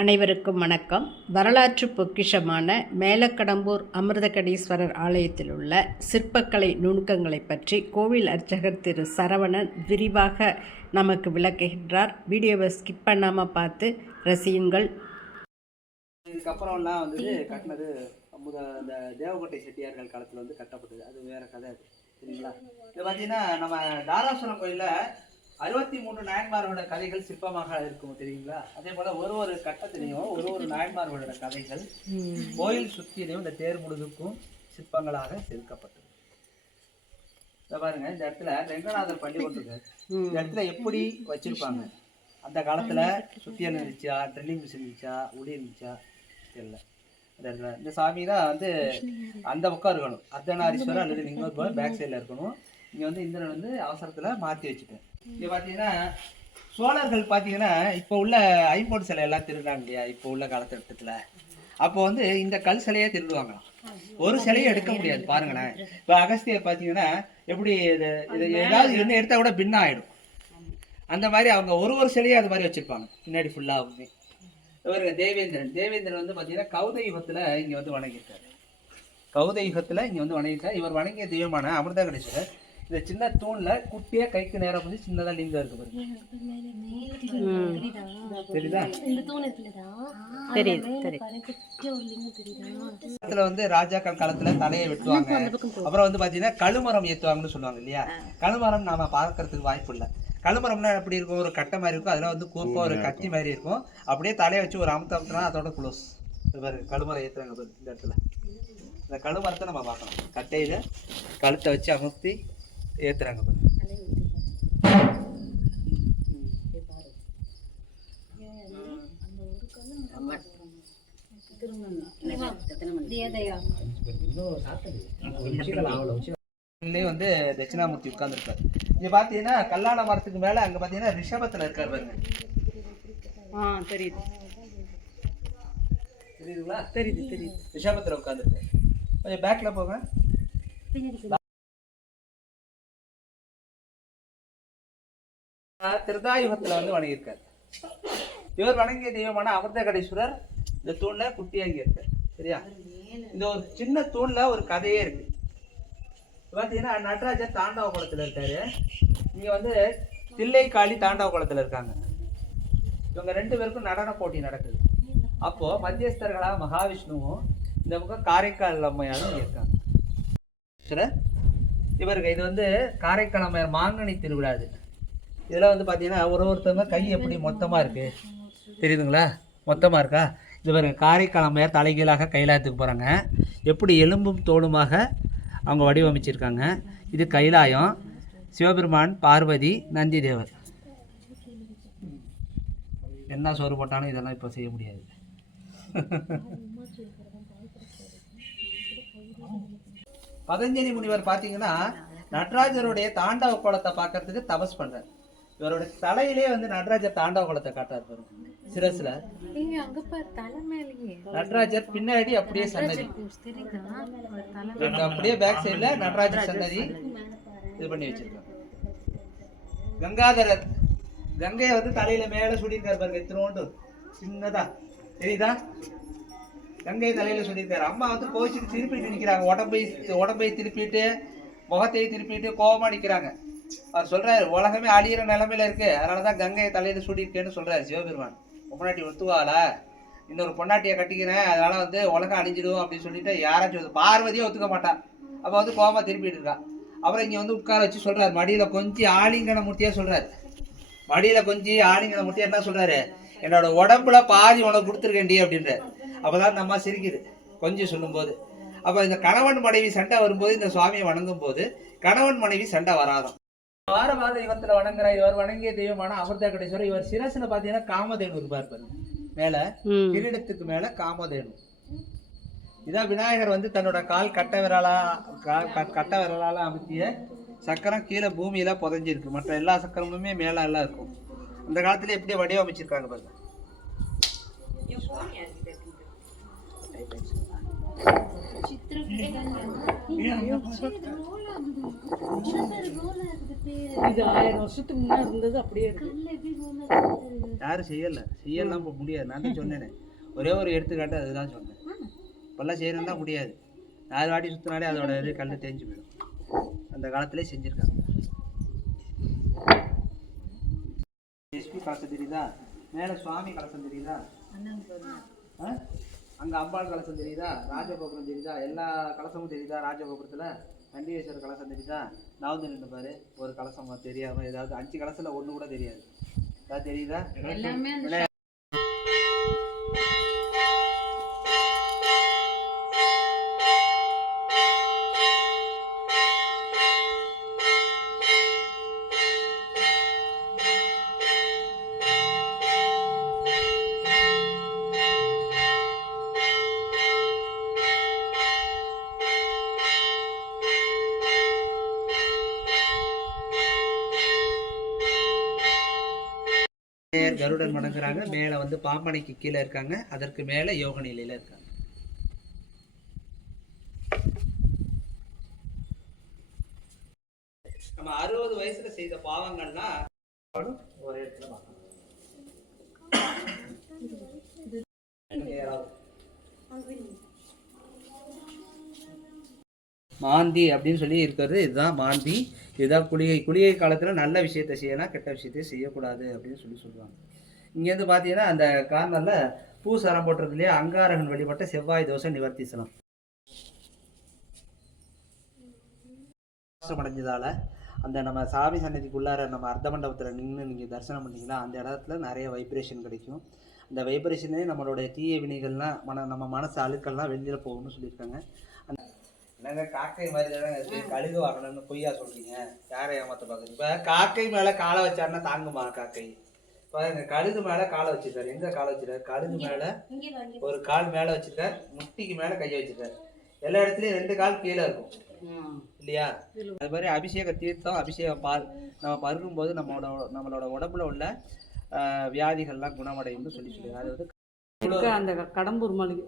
அனைவருக்கும் வணக்கம். வரலாற்று பொக்கிஷமான மேலக்கடம்பூர் அமிர்தகடீஸ்வரர் ஆலயத்தில் உள்ள சிற்பக்கலை நுணுக்கங்களை பற்றி கோவில் அர்ச்சகர் திரு சரவணன் விரிவாக நமக்கு விளக்குகின்றார். வீடியோவை ஸ்கிப் பண்ணாமல் பார்த்து ரசியுங்கள். இதுக்கப்புறம்லாம் வந்து கட்டினது முத அந்த தேவகோட்டை செட்டியார்கள் காலத்தில் வந்து கட்டப்பட்டது. அது வேற கதை சரிங்களா? இது பார்த்தீங்கன்னா நம்ம தாராசுரம் கோயிலில் அறுபத்தி மூணு நாயன்மார்களோட கதைகள் சிற்பமாக இருக்கும் தெரியுங்களா? அதே போல ஒரு ஒரு கட்டத்திலையும் ஒரு ஒரு நாயன்மார்களோட கதைகள் கோயில் சுற்றிலையும் இந்த தேர் முழுதுக்கும் சிற்பங்களாக செதுக்கப்பட்டது. இதை பாருங்க இந்த இடத்துல ரெங்கநாதர் பள்ளி கொண்டிருக்கு இந்த இடத்துல எப்படி வச்சிருப்பாங்க? அந்த காலத்துல சுத்தியல் இருந்துச்சா ட்ரில்லிங் மிஷின் இருந்துச்சா உளி இருந்துச்சா? தெரியல. இந்த சாமி தான் வந்து அந்த பக்கம் இருக்கணும் அர்த்தநாரீஸ்வரர் அல்லது போல பேக் சைடில் இருக்கணும். இங்கே வந்து இந்திரன் வந்து அவசரத்தில் மாற்றி வச்சுட்டேன். இங்கே பார்த்தீங்கன்னா சோழர்கள் பார்த்தீங்கன்னா இப்போ உள்ள ஐம்பொன் சிலை எல்லாம் திருடுறாங்க இல்லையா? இப்போ உள்ள காலகட்டத்தில். அப்போ வந்து இந்த கல் சிலையே திருடுவாங்களாம். ஒரு சிலையை எடுக்க முடியாது பாருங்களேன். இப்போ அகஸ்தியர் பார்த்தீங்கன்னா எப்படி இது இது ஏதாவது ஒன்று எடுத்தால் கூட பின்ன ஆயிடும். அந்த மாதிரி அவங்க ஒரு ஒரு சிலையும் அது மாதிரி வச்சிருப்பாங்க. பின்னாடி ஃபுல்லாகவுமே இவருங்க தேவேந்திரன். தேவேந்திரன் வந்து பார்த்தீங்கன்னா கௌத யுகத்தில் இங்கே வந்து வணங்கியிருக்காரு. கௌத யுகத்தில் இங்கே வந்து வணங்கியிருக்காரு. இவர் வணங்கிய தெய்வமான அமிர்த கணேஸ்வரர் இந்த சின்ன தூணில் குட்டியாக கைக்கு நேரம் வந்து சின்னதாக லிங்கம் இருக்கு பாருங்க. தெரியுதா? தெரியுது தெரியுது. காலத்துல வந்து ராஜாக்கள் காலத்துல தலையை வெட்டுவாங்க. அப்புறம் வந்து பாத்தீங்கன்னா கழுமரம் ஏத்துவாங்கன்னு சொல்லுவாங்க இல்லையா? கழுமரம் நாம பார்க்கறதுக்கு வாய்ப்பு இல்லை. கழுமரம்னா எப்படி இருக்கும்? ஒரு கட்டை மாதிரி இருக்கும். அதுல வந்து கூப்பா ஒரு கத்தி மாதிரி இருக்கும். அப்படியே தலையை வச்சு ஒரு அமுத்த அமுத்தினா அதோட க்ளோஸ் பாரு கழுமரம் ஏத்துறாங்க இந்த இடத்துல. இந்த கழுமரத்தை நம்ம பார்க்கணும். கட்டையில கழுத்தை வச்சு அமுத்தி ஏத்துறாங்க பாரு. இதுலயும் வந்து தட்சிணாமூர்த்தி உட்கார்ந்துருக்காரு இங்க பாத்தீங்கன்னா கல்லாண மரத்துக்கு மேல அங்க பாத்தீங்கன்னா ரிஷபத்துல இருக்காரு பாருங்க. ஆ தெரியுது. தெரியுதுங்களா? தெரியுது தெரியுது. ரிஷபத்துல உட்காந்துருக்காரு கொஞ்சம் பேக்ல போங்க. திருதாயுகத்துல வந்து வணங்கியிருக்காரு. இவர் வணங்கிய தெய்வமான அமிர்தகடீஸ்வரர் இந்த தூண்ல குட்டியாகி இருக்கார் சரியா? இந்த ஒரு சின்ன தூண்ல ஒரு கதையே இருக்கு. இப்ப பாத்தீங்கன்னா நடராஜர் தாண்டவ குளத்துல இருக்காரு. இங்க வந்து தில்லைக்காளி தாண்டவ குளத்துல இருக்காங்க. இவங்க ரெண்டு பேருக்கும் நடன போட்டி நடக்குது. அப்போ மத்தியஸ்தர்களாக மகாவிஷ்ணுவும் இந்த பக்கம் காரைக்கால் அம்மையாரும் இருக்காங்க. இவருக்கு இது வந்து காரைக்கால் அம்மையார் மாங்கனி திருவிழா இது இதெல்லாம் வந்து பார்த்தீங்கன்னா ஒரு ஒருத்தவங்க கை எப்படி மொத்தமாக இருக்குது தெரியுதுங்களா? மொத்தமாக இருக்கா? இது பாருங்கள் காரைக்கால் அம்மையார் தலைகீழாக கைலாயத்துக்கு போகிறாங்க எப்படி எலும்பும் தோளுமாக அவங்க வடிவமைச்சிருக்காங்க. இது கைலாயம் சிவபெருமான் பார்வதி நந்தி தேவர். என்ன சோறு போட்டாலும் இதெல்லாம் இப்போ செய்ய முடியாது. பதஞ்சலி முனிவர் பார்த்தீங்கன்னா நடராஜருடைய தாண்டவ கோலத்தை பார்க்கறதுக்கு தபஸ் பண்ணுறார் இவரோட தலையிலே வந்து நடராஜர் தாண்டவ கோலத்தை காட்டாரு பாருங்க. மேலேயே. நடராஜர் பின்னாடி அப்படியே சன்னதி. அப்படியே பேக் சைடுல நடராஜர் சன்னதி இது பண்ணி வச்சிருக்காங்க. கங்காதரர். கங்கையை வந்து தலையில மேல சுடியிருக்காரு பாருங்க இத்தினோண்டு சின்னதா. தெரியுதா? கங்கை தலையில சுடியிருக்காரு. அம்மா வந்து கோச்சிட்டு திருப்பிட்டு நிக்கிறாங்க. உடம்பை உடம்பை திருப்பிட்டு முகத்தை திருப்பிட்டு கோபமா நிக்கிறாங்க. அவர் சொல்றாரு உலகமே அழியிற நிலைமையில இருக்கு. அதனாலதான் கங்கையை தலையில சூடியிருக்கேன்னு சொல்றாரு சிவபெருமான். பொன்னாட்டி ஒத்துவாளா? இன்னொரு பொண்டாட்டியை கட்டிக்கிறேன் அதனால வந்து உலகம் அழிஞ்சிடும் அப்படின்னு சொல்லிட்டு யாராச்சும் வந்து பார்வதியே ஒத்துக்க மாட்டான் அப்போ வந்து கோபமா திருப்பிட்டு இருக்கா. அப்புறம் இங்க வந்து உட்கார வச்சு சொல்றாரு மடியில கொஞ்சம் ஆலிங்கன மூர்த்தியா சொல்றாரு. மடியில கொஞ்சம் ஆலிங்கன மூர்த்தியா என்ன சொல்றாரு? என்னோட உடம்புல பாதி உனக்கு கொடுத்துருக்கேன்டி அப்படின்றாரு. அப்பதான் இந்த அம்மா சிரிக்குது. கொஞ்சம் சொல்லும்போது. அப்ப இந்த கணவன் மனைவி சண்டை வரும்போது இந்த சுவாமியை வணங்கும் போது கணவன் மனைவி சண்டை வராதான் வாரவாத யுகத்துல வணங்குற இவர் வணங்கிய தெய்வமான அமிர்த கடேஸ்வரர் இவர் சிரசுல பாத்தீங்கன்னா காமதேனு இருப்பார் பாருங்க. மேல கிரீடத்துக்கு மேல காமதேனு. இதான் விநாயகர் வந்து தன்னோட கால் கட்ட விரலா கட்ட விரலால அமுத்திய சக்கரம் கீழே பூமியில புதைஞ்சிருக்கு. மற்ற எல்லா சக்கரமுமே மேல எல்லாம் இருக்கும். அந்த காலத்துல எப்படி வடிவமைச்சிருக்காங்க பாருங்க. இது ஆயிரம் வருஷத்துக்கு முன்னாடி இருந்தது அப்படியே இருக்கு. யாரும் செய்யலை. செய்யலாம் இப்போ முடியாது. நான் தான் சொன்னேனே. ஒரே ஒரு எடுத்துக்காட்டு அதுதான் சொன்னேன். இப்போல்லாம் செய்யணும்னா முடியாது. நாலு வாட்டி சுற்றினாலே அதோட இது கல் தேஞ்சு போயிடும். அந்த காலத்திலே செஞ்சுருக்காங்க. எஸ்பி கலசம் தெரியுதா? மேலே சுவாமி கலசம் தெரியுதா? ஆ? அங்க அம்பாள் கலசம் தெரியுதா? ராஜகோபுரம் தெரியுதா? எல்லா கலசமும் தெரியுதா ராஜகோபுரத்துல? கண்டீஸ்வரர் கலசம் தெரியுதா? நான் வந்து நின்று பாரு ஒரு கலசம் தெரியாம ஏதாவது அஞ்சு கலசத்துல ஒண்ணு கூட தெரியாது. ஏதாவது தெரியுதா? கருடன் வணங்குறாங்க மேல வந்து பாம்பனைக்கு கீழே இருக்காங்க. அதற்கு மேல யோக நிலையில இருக்காங்க. நம்ம அறுபது வயசுல செய்த பாவங்கள்லாம் ஒரு இடத்துல பார்க்கலாம் மாந்தி அப்படின்னு சொல்லி இருக்கிறது இதுதான் மாந்தி. இதுதான் குளிகை. குளிகை காலத்தில் நல்ல விஷயத்தை செய்யலாம் கெட்ட விஷயத்தை செய்யக்கூடாது அப்படின்னு சொல்லி சொல்லுவாங்க. இங்கேருந்து பார்த்தீங்கன்னா அந்த கார்னரில் பூ சரம் போட்டுறதுலேயே அங்காரகன் வழிபட்ட செவ்வாய் தோசை நிவர்த்தி சலம். அடைஞ்சதால் அந்த நம்ம சாமி சன்னதிக்குள்ளார நம்ம அர்த்த மண்டபத்தில் நின்று நீங்கள் தரிசனம் பண்ணீங்களா அந்த இடத்துல நிறைய வைப்ரேஷன் கிடைக்கும். அந்த வைப்ரேஷனே நம்மளுடைய தீய வினைகள்லாம் மன நம்ம மனசு அழுக்கெல்லாம் வெளியில் போகும்னு சொல்லியிருக்காங்க. என்னங்க காக்கை மாதிரி தானே இருக்கு கழுகு வாங்கணும்னு பொய்யா சொல்றீங்க. யாரை ஏமாத்த பாக்குறீங்க இப்ப காக்கை மேல காலை வச்சாருன்னா தாங்குமா காக்கை பாருங்க கழுகு மேல காலை வச்சிருக்காரு. எங்க காலை வச்சிருக்காரு? கழுகு மேல ஒரு கால் மேல வச்சிருக்காரு. முட்டிக்கு மேல கையை வச்சிருக்காரு. எல்லா இடத்துலயும் ரெண்டு கால் கீழே இருக்கும். இல்லையா? அது மாதிரி அபிஷேக தீர்த்தம் அபிஷேக பால். நம்ம பருகும் போது நம்மளோட நம்மளோட உடம்புல உள்ள வியாதிகள்லாம் குணமடையும்னு சொல்லி சொல்லுவாங்க அது வந்து இருக்க அந்த கடம்பூர் மளிகை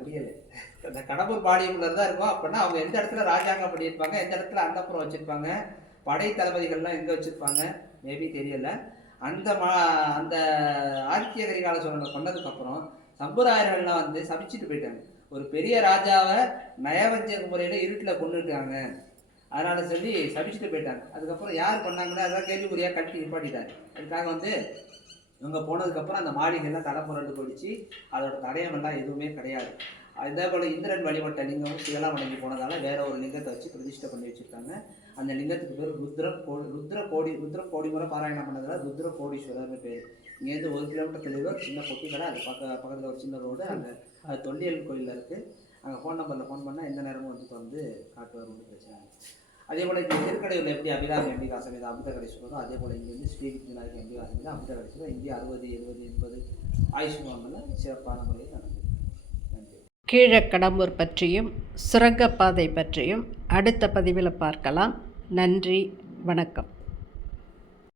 முடியல. அந்த கடம்பூர் பாடியக்குள்ள தான் இருக்கும்? அப்படின்னா அவங்க எந்த இடத்துல ராஜாங்கம் பண்ணியிருப்பாங்க எந்த இடத்துல அந்தப்புறம் வச்சிருப்பாங்க படை தளபதிகள்லாம் எங்க வச்சிருப்பாங்க மேபி தெரியல. அந்த மா அந்த ஆர்த்திய கரிகால சோழனை கொண்டதுக்கு அப்புறம் சம்புராயர்கள்லாம் வந்து சபிச்சுட்டு போயிட்டாங்க. ஒரு பெரிய ராஜாவை நயவஞ்சக முறையில இருட்டில் கொண்டுட்டாங்க அதனால சொல்லி சபிச்சுட்டு போயிட்டாங்க. அதுக்கப்புறம் யார் பண்ணாங்கன்னா அதான் கேள்விக்குறியா கட்டி நிப்பாட்டிட்டாரு. அதுக்காக வந்து இவங்க போனதுக்கப்புறம் அந்த மாளிகைலாம் தடை புரண்டு போயிடுச்சு. அதோட தடயமெல்லாம் எதுவுமே கிடையாது. அதே போல் இந்திரன் வழிபட்ட லிங்கமும் சிவலாம் வணங்கி போனதால வேற ஒரு லிங்கத்தை வச்சு பிரதிஷ்டை பண்ணி வச்சிருக்காங்க. அந்த லிங்கத்துக்கு பேர் ருத்ர கோடி ருத்ர கோடி ருத்ர கோடி முறை பாராயணம் பண்ணதால் ருத்ர கோடீஸ்வரர்னு பேர். இங்கேருந்து ஒரு கிலோமீட்டர் தொலைவில் ஒரு சின்ன பொட்டி கடை அது பக்க பக்கத்தில் ஒரு சின்ன ரோடு அங்கே அது தொல்லியல் கோயிலில் இருக்குது அங்கே ஃபோன் நம்பரில் ஃபோன் பண்ணால் எந்த நேரமும் வந்து வந்து காட்டுவார் ஒன்றும் பிரச்சனை அதே போல் இப்போ திருக்கடையூரில் எப்படி அபிராமி அம்பிகா சமேதம் அமிர்த கடைசுவரோ அதே போல் இங்கே வந்து ஸ்ரீ வித்யநாயகி அம்பிகா சமேதம் அமிர்த கடைசுவரோ இங்கே அறுபது எழுபது எண்பது ஆயுஷ் சிறப்பான முறையில் நடந்தது நன்றி. கீழக்கடம்பூர் பற்றியும் சுரங்கப்பாதை பற்றியும் அடுத்த பதிவில் பார்க்கலாம். நன்றி வணக்கம்.